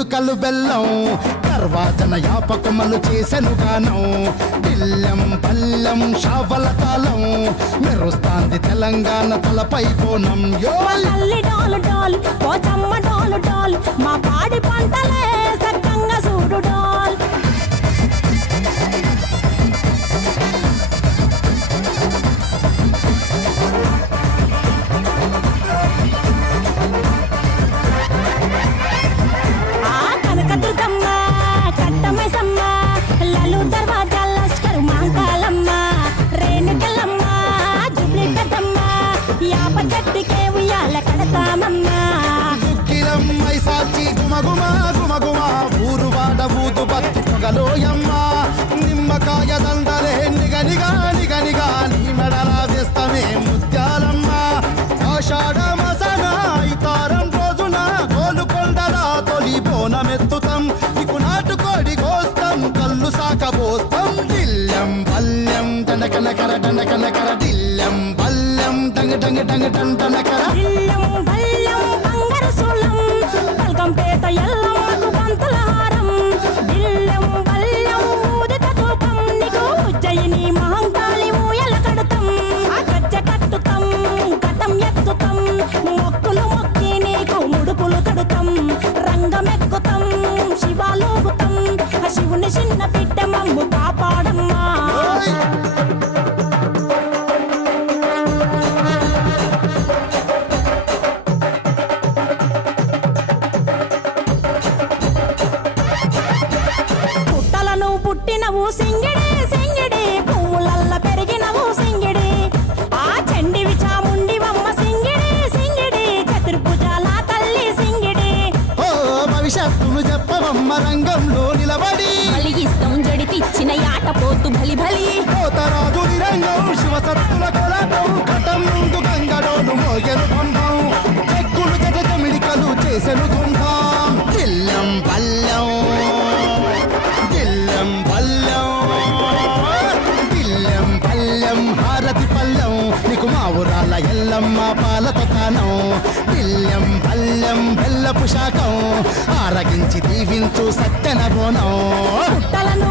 పల్లెం బెల్లం తర్వాతన యాపకమలు చేసెను గానం. ఇల్లెం పల్లం షావల తాళం మెరుస్తాంది తెలంగాణ తలపై కోణం యో! మా తల్లి డోలు మా పాడి పంటలే బత్తు నిమ్మకాయ దండలే నిగనిగా నిగనిగా నీ మెడల వేస్తమే ముత్యాలమ్మ. ఆషాఢ మసన ఇతారం రోజున గోలుకొండల తొలి బోనమెత్తుతాం. నీకు నాటుకోడి కోస్తాం కళ్ళు సాకబోస్తాం. దిల్లం పల్లెం దండకనకర దండకనకర దిల్లెం పల్లెం డంగ డంగ డంగ డండనకర. దిల్లం బల్లం బంగారు సూలం పల్కంపేట పేత ఎల్లం రంగంలో నిలబడి బలిగిస్తాం జడితిచ్చిన యాట పోతు బలి బలి కోతరాజు నిరంగం శివసత్తుల కొలటం కటం ముందు గంగడోలు మోగెను పంపం చెక్కులు జత జమిడికలు చేసెను కుంభం దిల్లం పల్లెం దిల్లం పల్లెం దిల్లం పల్లెం హారతి పల్లెం నీకు మా ఊరాల ఎల్లమ్మ పాలత కానం దిల్లం పల్లెం బెల్లపు శాఖం. ఆరగించి దీవించు సత్తెన బోనం పుట్టలను